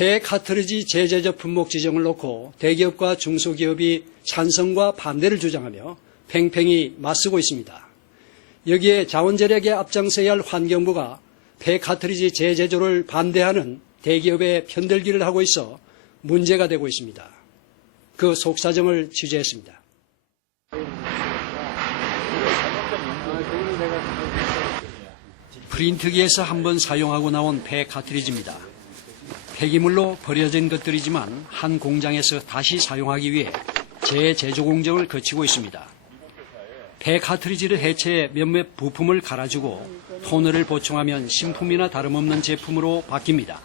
폐 카트리지 제재적 품목 지정을 놓고 대기업과 중소기업이 찬성과 반대를 주장하며 팽팽히 맞서고 있습니다. 여기에 자원절약에 앞장서야 할 환경부가 폐 카트리지 재제조를 반대하는 대기업에 편들기를 하고 있어 문제가 되고 있습니다. 그 속사정을 취재했습니다. 프린트기에서 한번 사용하고 나온 폐 카트리지입니다. 폐기물로 버려진 것들이지만 한 공장에서 다시 사용하기 위해 재제조 공정을 거치고 있습니다. 폐 카트리지를 해체해 몇몇 부품을 갈아주고 토너를 보충하면 신품이나 다름없는 제품으로 바뀝니다.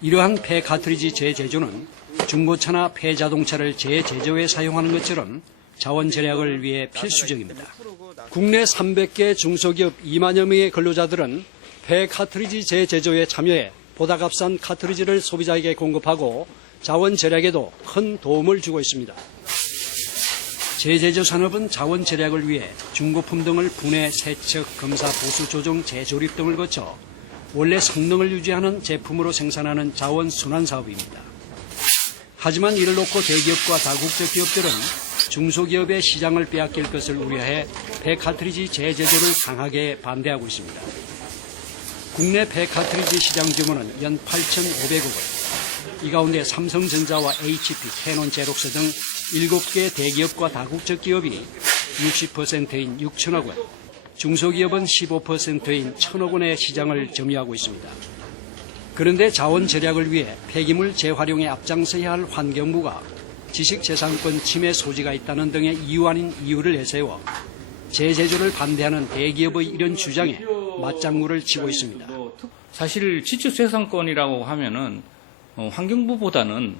이러한 폐 카트리지 재제조는 중고차나 폐자동차를 재제조에 사용하는 것처럼 자원 절약을 위해 필수적입니다. 국내 300개 중소기업 2만여 명의 근로자들은 폐 카트리지 재제조에 참여해 보다 값싼 카트리지를 소비자에게 공급하고 자원 절약에도 큰 도움을 주고 있습니다. 재제조 산업은 자원 절약을 위해 중고품 등을 분해, 세척, 검사, 보수, 조정, 재조립 등을 거쳐 원래 성능을 유지하는 제품으로 생산하는 자원 순환 사업입니다. 하지만 이를 놓고 대기업과 다국적 기업들은 중소기업의 시장을 빼앗길 것을 우려해 폐 카트리지 재제조를 강하게 반대하고 있습니다. 국내 폐 카트리지 시장 규모는 연 8,500억 원, 이 가운데 삼성전자와 HP, 캐논, 제록스 등 7개 대기업과 다국적 기업이 60%인 6천억 원, 중소기업은 15%인 1,000억 원의 시장을 점유하고 있습니다. 그런데 자원 절약을 위해 폐기물 재활용에 앞장서야 할 환경부가 지식재산권 침해 소지가 있다는 등의 이유 아닌 이유를 내세워 재제조를 반대하는 대기업의 이런 주장에 맞장구를 치고 있습니다. 사실 지식재산권이라고 하면은 환경부보다는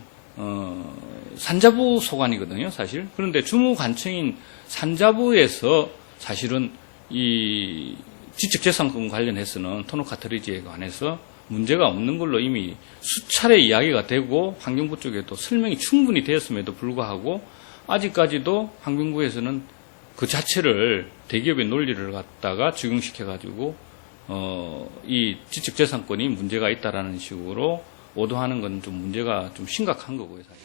산자부 소관이거든요, 사실. 그런데 주무관청인 산자부에서 사실은 이 지식재산권 관련해서는 토너 카트리지에 관해서 문제가 없는 걸로 이미 수차례 이야기가 되고 환경부 쪽에도 설명이 충분히 되었음에도 불구하고 아직까지도 환경부에서는 그 자체를 대기업의 논리를 갖다가 적용시켜가지고 이 지식재산권이 문제가 있다라는 식으로 오도하는 건 좀 문제가 좀 심각한 거고요, 사실.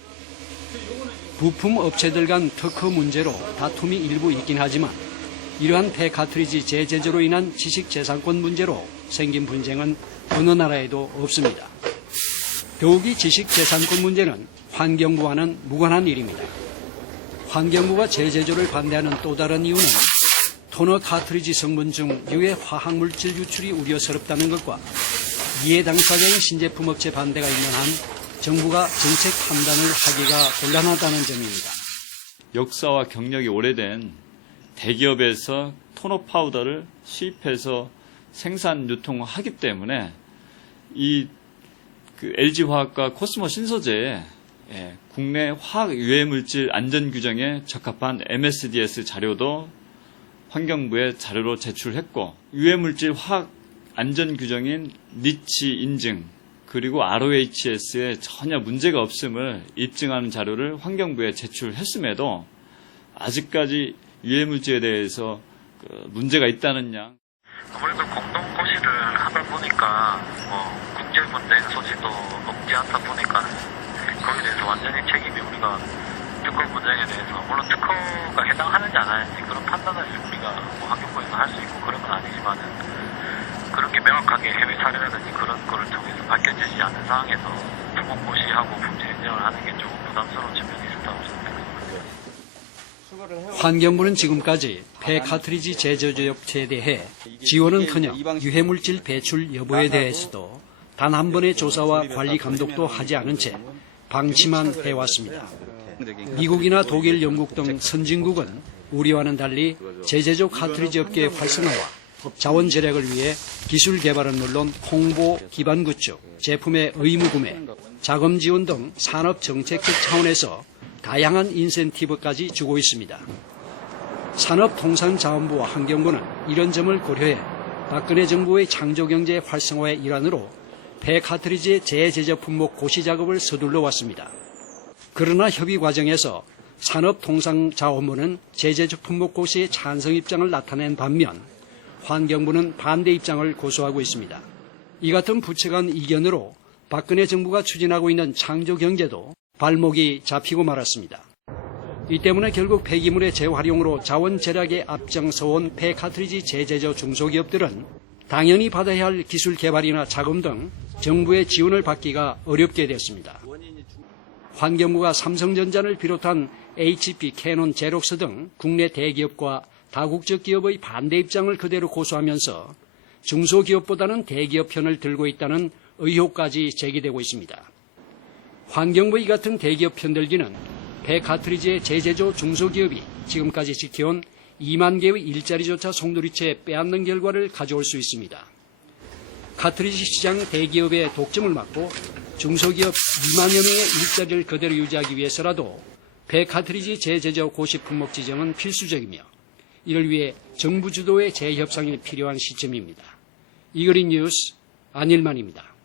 부품 업체들 간 특허 문제로 다툼이 일부 있긴 하지만 이러한 폐 카트리지 재제조로 인한 지식재산권 문제로 생긴 분쟁은 어느 나라에도 없습니다. 더욱이 지식재산권 문제는 환경부와는 무관한 일입니다. 환경부가 재제조를 반대하는 또 다른 이유는 토너 카트리지 성분 중 유해 화학물질 유출이 우려스럽다는 것과 이해 당사자인 신제품 업체 반대가 있는 한 정부가 정책 판단을 하기가 곤란하다는 점입니다. 역사와 경력이 오래된 대기업에서 토너 파우더를 수입해서 생산 유통하기 때문에 이 LG화학과 코스모 신소재에 국내 화학 유해물질 안전 규정에 적합한 MSDS 자료도 환경부에 자료로 제출했고 유해물질 화학 안전 규정인 니치 인증 그리고 ROHS에 전혀 문제가 없음을 입증하는 자료를 환경부에 제출했음에도 아직까지 유해물질에 대해서 문제가 있다는 양. 아무래도 공동고시를 하다 보니까 국제 문제인 소지도 없지 않다 보니까 거기에 대해서 완전히 책임이 우리가 특허 문제에 대해서 물론 특허가 해당하는지 안 하는지 그런 판단을 우리가 환경부에서 할 수 있고 그런 건 아니지만은 그런 게 명확하게 해외 사례라든지 그런 거를 통해서 밝혀지지 않는 상황에서 공동고시하고 품질 인정을 하는 게 조금 부담스러운 측면이 있었다고 생각합니다. 환경부는 지금까지 폐 카트리지 재제조 업체에 대해 지원은커녕 유해물질 배출 여부에 대해서도 단 한 번의 조사와 관리 감독도 하지 않은 채 방치만 해왔습니다. 미국이나 독일, 영국 등 선진국은 우리와는 달리 재제조 카트리지 업계의 활성화와 자원 절약을 위해 기술 개발은 물론 홍보, 기반 구축, 제품의 의무 구매, 자금 지원 등 산업 정책적 차원에서 다양한 인센티브까지 주고 있습니다. 산업통상자원부와 환경부는 이런 점을 고려해 박근혜 정부의 창조경제 활성화의 일환으로 폐 카트리지의 재제조 품목 고시 작업을 서둘러 왔습니다. 그러나 협의 과정에서 산업통상자원부는 재제조 품목 고시의 찬성 입장을 나타낸 반면 환경부는 반대 입장을 고수하고 있습니다. 이 같은 부채 간 이견으로 박근혜 정부가 추진하고 있는 창조경제도 발목이 잡히고 말았습니다. 이 때문에 결국 폐기물의 재활용으로 자원 절약에 앞장서온 폐카트리지 제제조 중소기업들은 당연히 받아야 할 기술 개발이나 자금 등 정부의 지원을 받기가 어렵게 됐습니다. 환경부가 삼성전자를 비롯한 HP, 캐논, 제록스 등 국내 대기업과 다국적 기업의 반대 입장을 그대로 고수하면서 중소기업보다는 대기업 편을 들고 있다는 의혹까지 제기되고 있습니다. 환경부 이 같은 대기업 편들기는 폐카트리지의 제제조 중소기업이 지금까지 지켜온 2만 개의 일자리조차 송두리째 빼앗는 결과를 가져올 수 있습니다. 카트리지 시장 대기업의 독점을 막고 중소기업 2만여 명의 일자리를 그대로 유지하기 위해서라도 폐카트리지 제제조 고시 품목 지정은 필수적이며 이를 위해 정부 주도의 재협상이 필요한 시점입니다. 이그린 뉴스 안일만입니다.